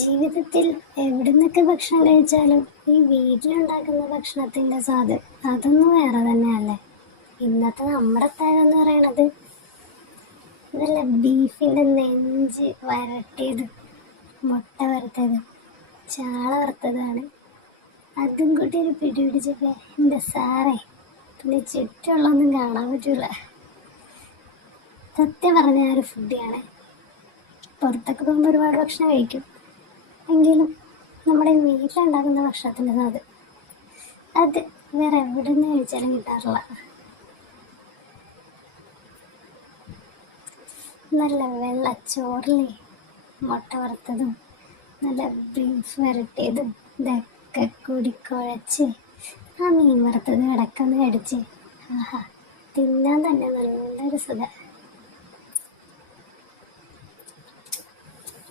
ജീവിതത്തിൽ എവിടുന്നൊക്കെ ഭക്ഷണം കഴിച്ചാലും ഈ വീട്ടിലുണ്ടാക്കുന്ന ഭക്ഷണത്തിന്റെ സ്വാദ് അതൊന്നും വേറെ തന്നെയല്ലേ? ഇന്നത്തെ നമ്മുടെ തരം എന്ന് പറയണത് നല്ല ബീഫിന്റെ നെഞ്ച് വരട്ടിയത് മുട്ട വറുത്തത് ചാള വറുത്തതാണ് അതും കൂട്ടി ഒരു പിടി പിടിച്ചപ്പോൾ എന്റെ സാറേ പിന്നെ ചുറ്റുള്ളൊന്നും കാണാൻ പറ്റൂല. സത്യം പറഞ്ഞ ആ ഒരു ഫുഡിയാണ് പുറത്തൊക്കെ പോകുമ്പോൾ ഒരുപാട് ഭക്ഷണം കഴിക്കും. എങ്കിലും നമ്മുടെ വീട്ടിലുണ്ടാക്കുന്ന ഭക്ഷണത്തിന്റെ അത്. അത് വേറെ എവിടെ നിന്ന് കഴിച്ചാലും കിട്ടാറില്ല. നല്ല വെള്ളച്ചോറിലെ മുട്ട വറുത്തതും നല്ല ബീഫ് വരട്ടിയതും ഇതൊക്കെ കൂടി കുഴച്ച് ആ മീൻ വറുത്തത് കിടക്കുന്ന കടിച്ച് ആഹാ തിന്നാൻ തന്നെ നല്ലൊരു സുഖം.